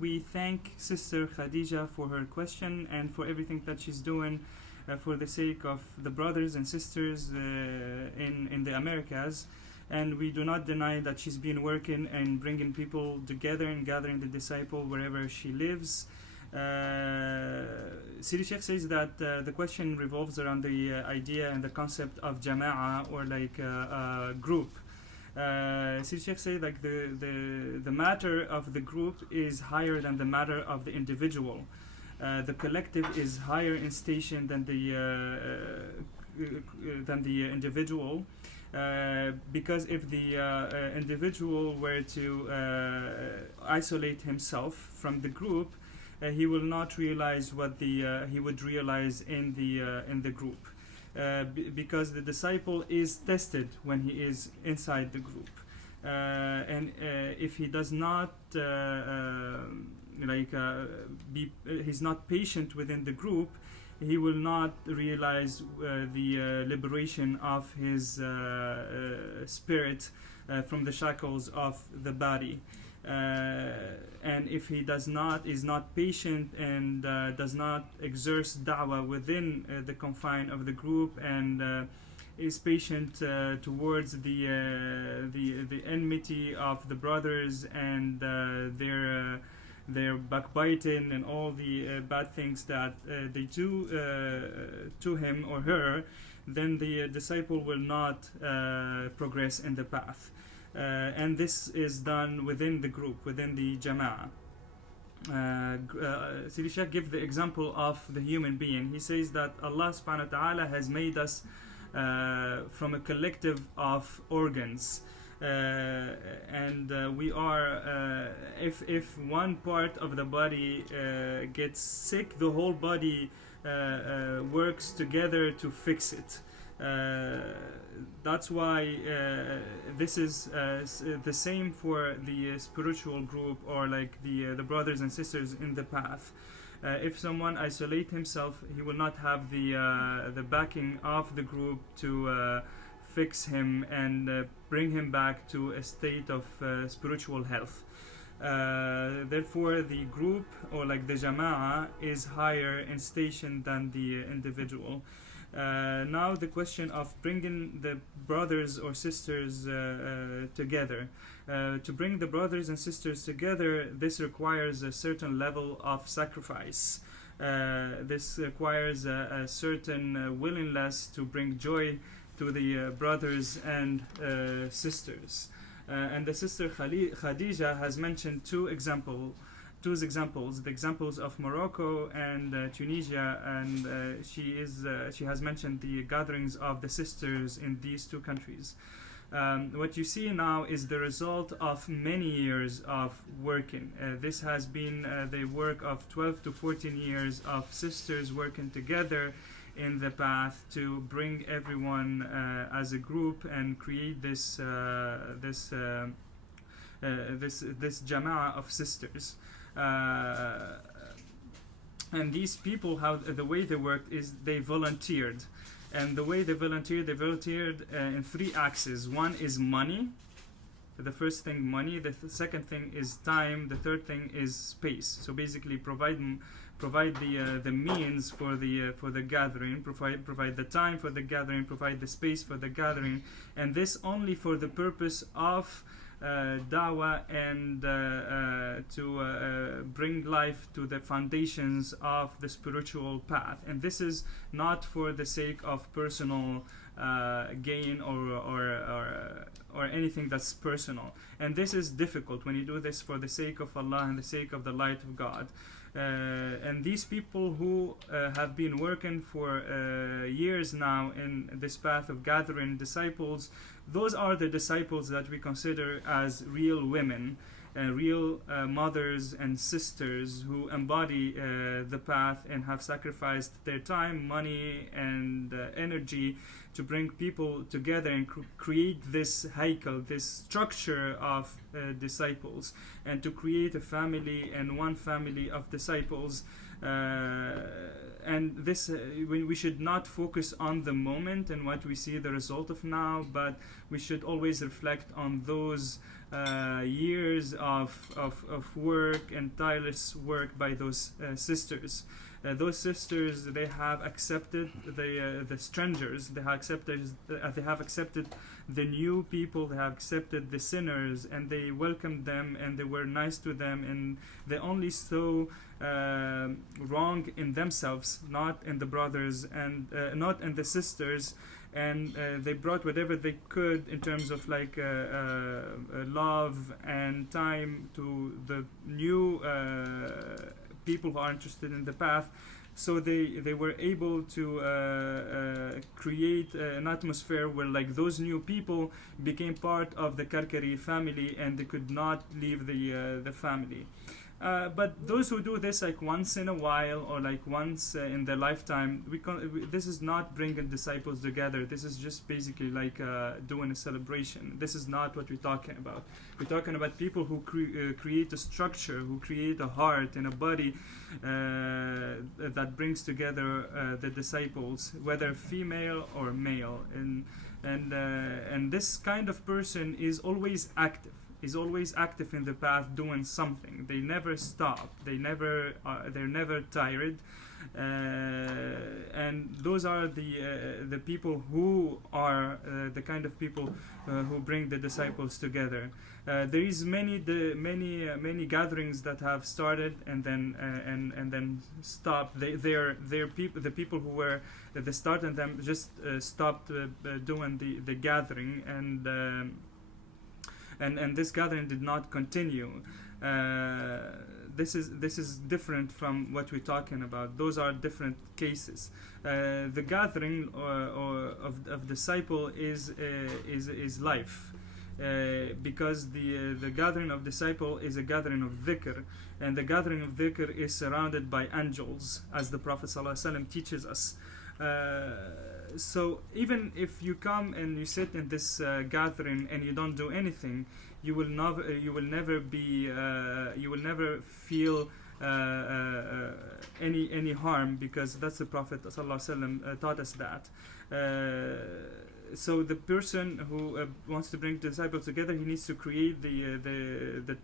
We thank Sister Khadija for her question and for everything that she's doing for the sake of the brothers and sisters in the Americas. And we do not deny that she's been working and bringing people together and gathering the disciple wherever she lives. Sidi Sheikh says that the question revolves around the idea and the concept of jama'a, or like a group. Sidi Sheikh says like the matter of the group is higher than the matter of the individual. The collective is higher in station than the individual. Because if the individual were to isolate himself from the group, he will not realize what he would realize in the group. Because the disciple is tested when he is inside the group, and if he does not he's not patient within the group, he will not realize the liberation of his spirit from the shackles of the body. And if he is not patient and does not exert da'wah within the confine of the group, and is patient towards the enmity of the brothers and their backbiting and all the bad things that they do to him or her, then the disciple will not progress in the path. And this is done within the group, within the jama'ah. Sidi Sheikh gives the example of the human being. He says that Allah subhanahu wa ta'ala has made us from a collective of organs. And we are, if one part of the body gets sick, the whole body works together to fix it. That's why this is the same for the spiritual group, or like the brothers and sisters in the path. If someone isolate himself, he will not have the backing of the group to fix him and bring him back to a state of spiritual health. Therefore, the group, or like the jama'ah, is higher in station than the individual. Now the question of bringing the brothers or sisters together. To bring the brothers and sisters together, this requires a certain level of sacrifice. This requires a certain willingness to bring joy to the brothers and sisters. And the sister Khadija has mentioned two examples, the examples of Morocco and Tunisia, and she has mentioned the gatherings of the sisters in these two countries. What you see now is the result of many years of working. This has been the work of 12 to 14 years of sisters working together in the path to bring everyone as a group and create this jama'ah of sisters. And these people, the way they worked is they volunteered. And the way they volunteered in three axes. One is money. The first thing, money. The second thing is time. The third thing is space. So basically, provide the means for the gathering, provide the time for the gathering, provide the space for the gathering, and this only for the purpose of da'wah and to bring life to the foundations of the spiritual path. And this is not for the sake of personal gain or anything that's personal. And this is difficult when you do this for the sake of Allah and the sake of the light of God. And these people who have been working for years now in this path of gathering disciples, those are the disciples that we consider as real women, real mothers and sisters who embody the path and have sacrificed their time, money, and energy to bring people together and create this haikal, this structure of disciples, and to create a family and one family of disciples. And this we should not focus on the moment and what we see the result of now, but we should always reflect on those years of work and tireless work by those sisters. Those sisters, they have accepted the strangers. They have accepted the new people. They have accepted the sinners, and they welcomed them, and they were nice to them, and they only saw wrong in themselves, not in the brothers and not in the sisters. And they brought whatever they could in terms of like love and time to the new people who are interested in the path. So they were able to create an atmosphere where like those new people became part of the Karkari family, and they could not leave the family. But those who do this like once in a while, or like once in their lifetime, this is not bringing disciples together. This is just basically like doing a celebration. This is not what we're talking about. We're talking about people who create a structure, who create a heart and a body that brings together the disciples, whether female or male. And this kind of person is always active. Is always active in the path, doing something. They never stop. They're never tired. And those are the people who are the kind of people who bring the disciples together. There is many gatherings that have started and then stopped. The people who were at the start and them just stopped doing the gathering, and this gathering did not continue. This is different from what we're talking about. Those are different cases. The gathering of disciple is life, because the gathering of disciple is a gathering of dhikr, and the gathering of dhikr is surrounded by angels, as the Prophet ﷺ teaches us. So even if you come and you sit in this gathering and you don't do anything, you will never feel any harm, because that's the Prophet ﷺ taught us that. So the person who wants to bring disciples together, he needs to create the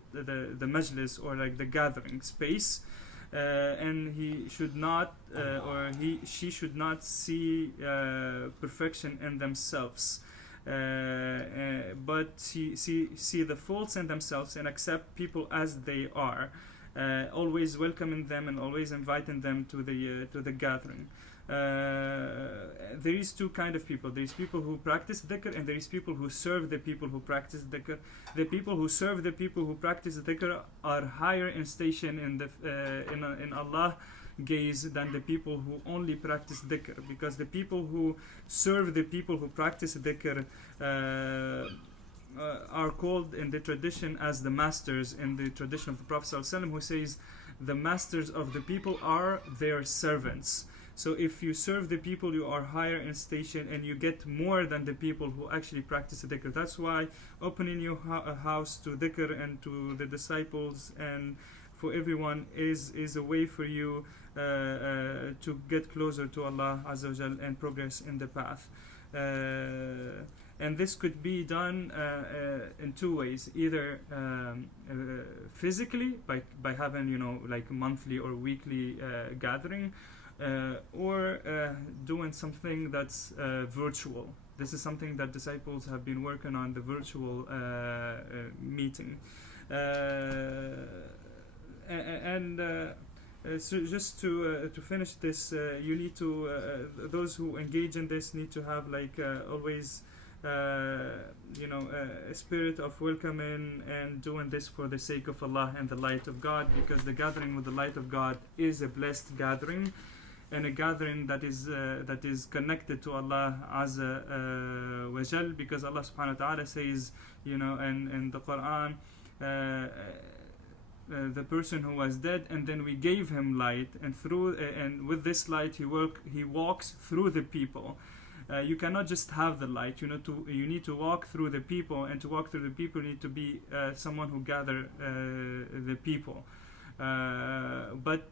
majlis, or like the gathering space. And he should not, she should not see perfection in themselves, but see the faults in themselves and accept people as they are, always welcoming them and always inviting them to the gathering. There is two kind of people. There is people who practice dhikr, and there is people who serve the people who practice dhikr. The people who serve the people who practice dhikr are higher in station in Allah gaze than the people who only practice dhikr, because the people who serve the people who practice dhikr are called in the tradition as the masters, in the tradition of the Prophet ﷺ, who says the masters of the people are their servants. So if you serve the people, you are higher in station, and you get more than the people who actually practice the dhikr. That's why opening your house to dhikr and to the disciples and for everyone is a way for you to get closer to Allah Azza wa Jal and progress in the path. And this could be done in two ways: either physically by having like a monthly or weekly gathering, or doing something that's virtual. This is something that disciples have been working on, the virtual meeting. So just to finish this, you need to those who engage in this need to have like always a spirit of welcoming and doing this for the sake of Allah and the light of God, because the gathering with the light of God is a blessed gathering, and a gathering that is connected to Allah Azza wa Jal, because Allah subhanahu wa ta'ala says, in the Quran, the person who was dead, and then we gave him light, and with this light he walks through the people. You cannot just have the light. You need to walk through the people, and to walk through the people, you need to be someone who gather the people. But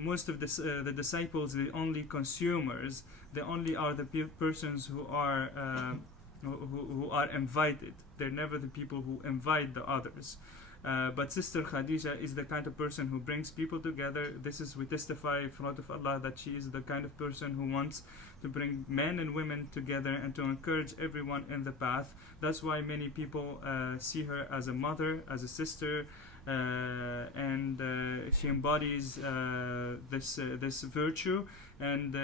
most of the disciples, the only consumers, they only are the persons who are who are invited. They're never the people who invite the others. But Sister Khadija is the kind of person who brings people together. We testify in front of Allah that she is the kind of person who wants to bring men and women together and to encourage everyone in the path. That's why many people see her as a mother, as a sister, and she embodies this virtue. And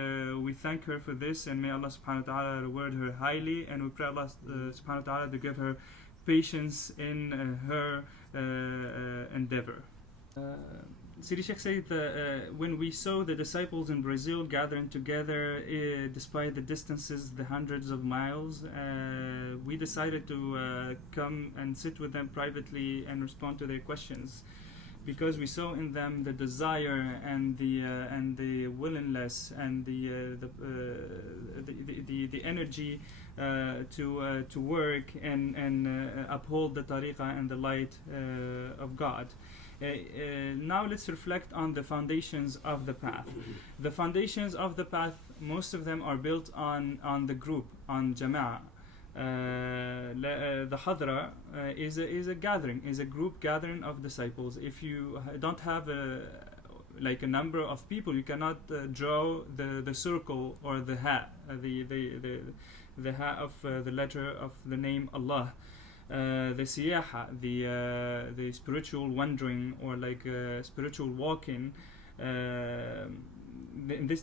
we thank her for this, and may Allah subhanahu wa ta'ala reward her highly, and we pray Allah subhanahu wa ta'ala to give her patience in her endeavor. Sidi Sheikh said that when we saw the disciples in Brazil gathering together, despite the distances, the hundreds of miles, we decided to come and sit with them privately and respond to their questions, because we saw in them the desire and the willingness and the energy to work and uphold the tariqah and the light of God. Now let's reflect on the foundations of the path. The foundations of the path, most of them are built on the group, on jama'ah. The hadra is a gathering, is a group gathering of disciples. If you don't have a number of people, you cannot draw the circle or the ha, the ha of the letter of the name Allah. The siyaha, the spiritual wandering, or spiritual walking. In this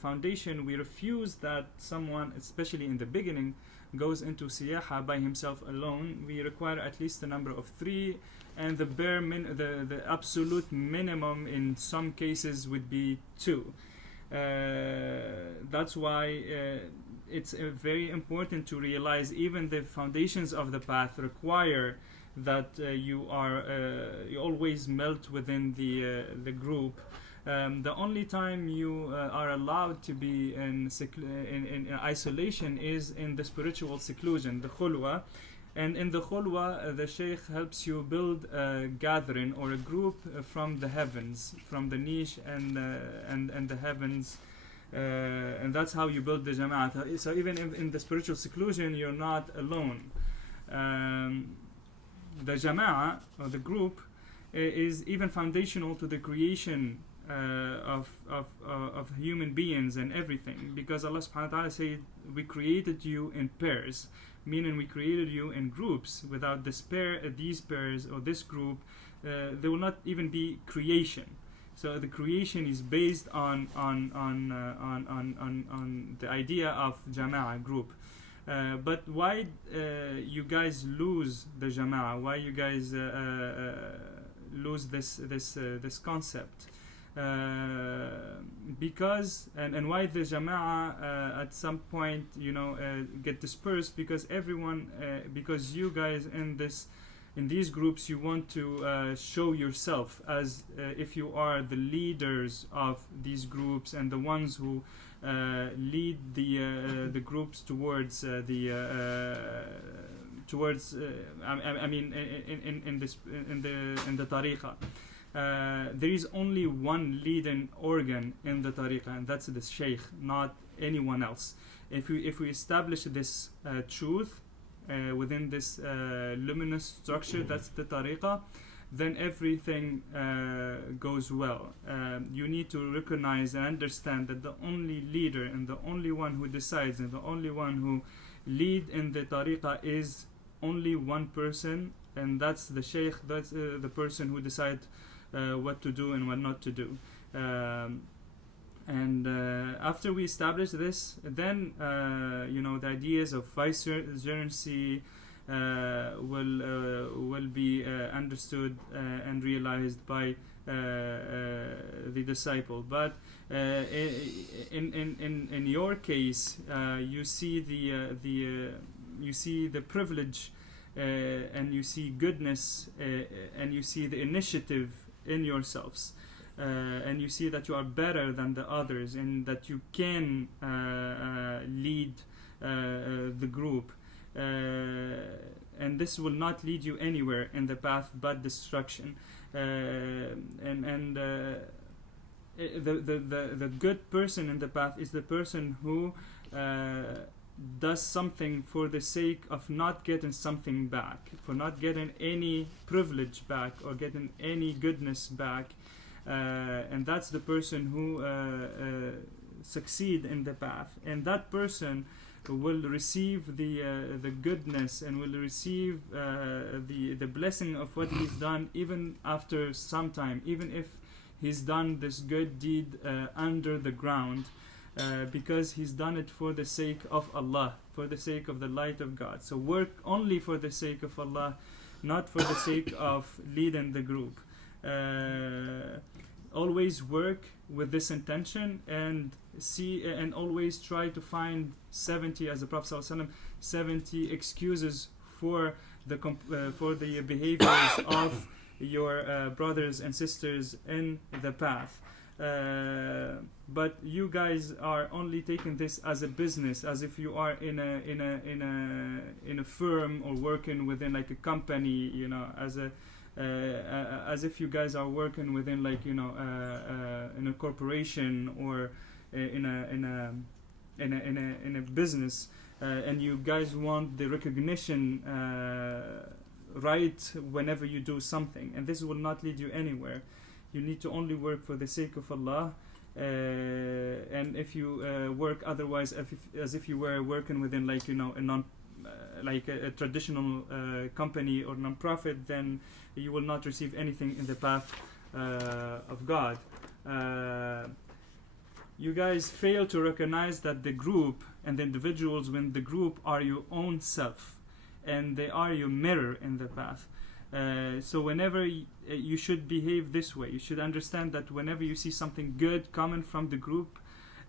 foundation, we refuse that someone, especially in the beginning, goes into siyaha by himself alone. We require at least a number of 3, and the absolute minimum in some cases would be 2. That's why it's very important to realize even the foundations of the path require that you always melt within the group. The only time you are allowed to be in isolation is in the spiritual seclusion, the khulwa. And in the khulwa, the Shaykh helps you build a gathering or a group from the heavens, from the niche and the heavens. And that's how you build the jama'at. So even in the spiritual seclusion, you're not alone. The jama'at, or the group, is even foundational to the creation of human beings and everything, because Allah subhanahu wa ta'ala said, we created you in pairs, meaning we created you in groups. Without these pairs or this group, there will not even be creation. So the creation is based on the idea of jama'ah, group. But why you guys lose the jama'ah? Why you guys lose this concept? Because and why the jama'ah at some point get dispersed? Because because you guys in these groups, you want to show yourself as if you are the leaders of these groups and the ones who lead the groups towards in the tariqah. There is only one leading organ in the tariqah, and that's the Shaykh, not anyone else. If we establish this truth within this luminous structure, that's the tariqah, then everything goes well. You need to recognize and understand that the only leader and the only one who decides and the only one who lead in the tariqah is only one person, and that's the Shaykh. That's the person who decides what to do and what not to do. And after we establish this, then the ideas of vicegerency will be understood and realized by the disciple. But in your case, you see the privilege, and you see goodness, and you see the initiative in yourselves. And you see that you are better than the others, and that you can lead the group, and this will not lead you anywhere in the path but destruction. The good person in the path is the person who does something for the sake of not getting something back, for not getting any privilege back or getting any goodness back, and that's the person who succeed in the path, and that person will receive the goodness and will receive the blessing of what he's done even after some time, even if he's done this good deed under the ground, because he's done it for the sake of Allah, for the sake of the light of God. So work only for the sake of Allah, not for the sake of leading the group. Always work with this intention, and always try to find 70, as the Prophet ﷺ, 70 excuses for the behaviors of your brothers and sisters in the path. But you guys are only taking this as a business, as if you are in a firm or working within like a company, as if you guys are working within like in a corporation or in a business, and you guys want the recognition right whenever you do something, and this will not lead you anywhere. You need to only work for the sake of Allah, and if you work otherwise as if you were working within like a traditional company or non-profit, then you will not receive anything in the path of God. You guys fail to recognize that the group and the individuals within the group are your own self, and they are your mirror in the path. So whenever you should behave this way, you should understand that whenever you see something good coming from the group,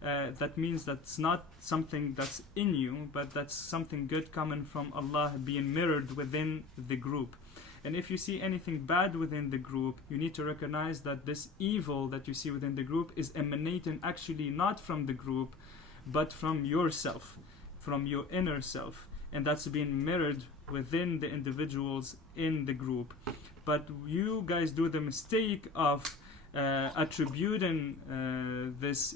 that means that's not something that's in you, but that's something good coming from Allah being mirrored within the group. And if you see anything bad within the group, you need to recognize that this evil that you see within the group is emanating actually not from the group, but from yourself, from your inner self, and that's being mirrored within the individuals in the group. But you guys do the mistake of attributing this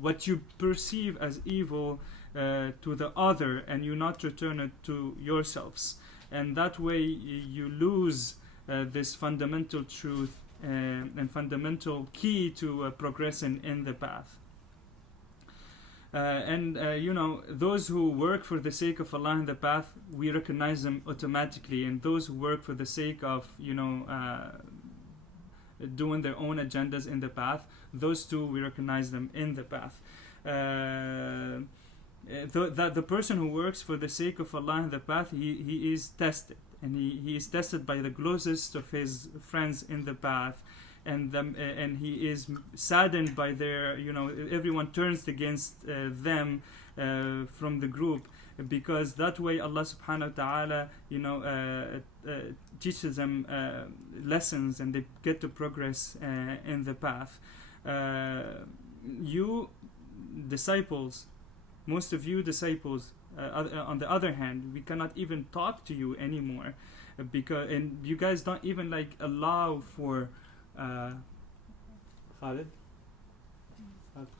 what you perceive as evil to the other, and you not return it to yourselves, and that way you lose this fundamental truth and fundamental key to progressing in the path. Those who work for the sake of Allah in the path, we recognize them automatically, and those who work for the sake of doing their own agendas in the path, those two we recognize them in the path. That the person who works for the sake of Allah in the path, he is tested, and he is tested by the closest of his friends in the path, and he is saddened by their, everyone turns against them from the group, because that way Allah subhanahu wa ta'ala teaches them lessons, and they get to progress in the path. You disciples, most of you disciples, on the other hand, we cannot even talk to you anymore, and you guys don't even like allow for خالد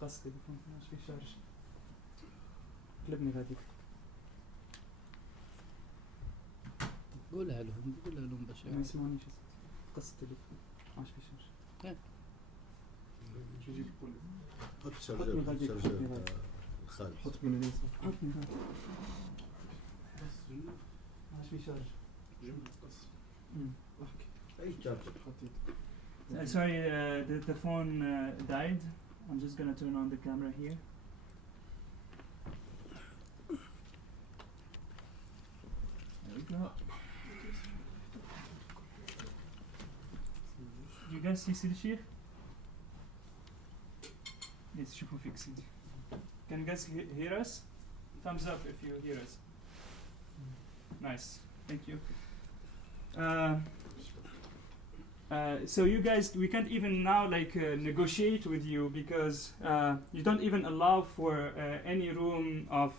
قص تليفون ماش في شارج قلبني غاديك قولها لهم باش ما يسمعونيش قص التليفون ماش في شارج شو يجيب كل حط شارجر خالد حط من اليسار حطني غادي بس ماش في شارج جنب قص احكي اي شارجر حطيت. Sorry, the phone died. I'm just gonna turn on the camera here. There we go. Do you guys see Sidi Sheikh? Yes, شوفوا فيك سيدي. Can you guys hear us? Thumbs up if you hear us. Nice, thank you. So you guys, we can't even now negotiate with you, because you don't even allow for any room of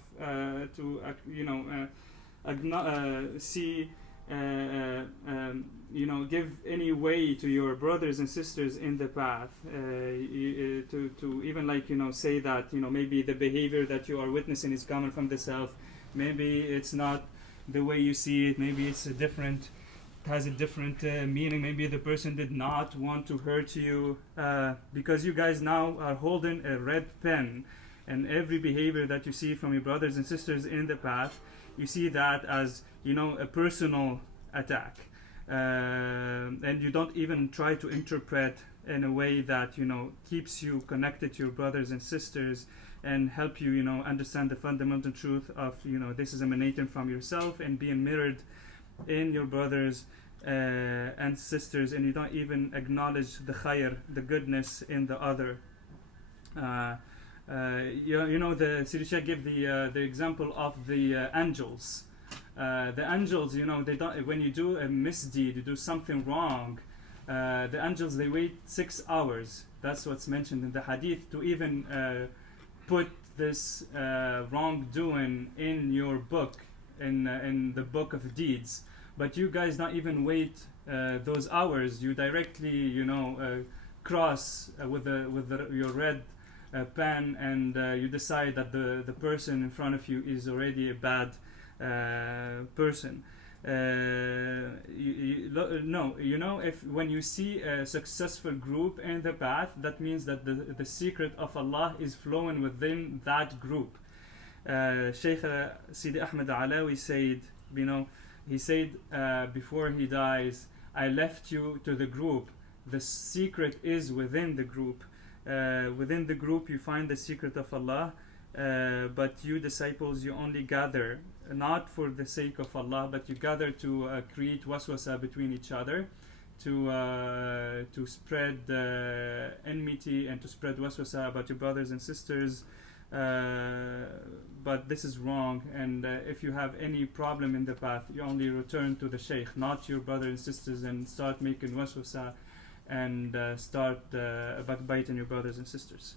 see give any way to your brothers and sisters in the path, to even say that maybe the behavior that you are witnessing is coming from the self, maybe it's not the way you see it, maybe it's has a different meaning, maybe the person did not want to hurt you, because you guys now are holding a red pen, and every behavior that you see from your brothers and sisters in the path, you see that as a personal attack, and you don't even try to interpret in a way that keeps you connected to your brothers and sisters and help you understand the fundamental truth of this is emanating from yourself and being mirrored in your brothers and sisters, and you don't even acknowledge the khair, the goodness in the other. The Sidi Sheikh gave the example of the angels. The angels, they don't. When you do a misdeed, you do something wrong, the angels, they wait 6 hours. That's what's mentioned in the hadith, to even put this wrongdoing in your book, in the book of deeds. But you guys not even wait those hours. You directly, cross with your red pen, and you decide that the person in front of you is already a bad person. If when you see a successful group in the path, that means that the secret of Allah is flowing within that group. Sheikh Sidi Ahmed Alawi said, he said before he dies, I left you to the group. The secret is within the group. Within the group you find the secret of Allah, but you disciples, you only gather not for the sake of Allah, but you gather to create waswasa between each other, to spread enmity and to spread waswasa about your brothers and sisters. But this is wrong, and if you have any problem in the path, you only return to the Shaykh, not your brothers and sisters, and start making waswasa and start backbiting your brothers and sisters.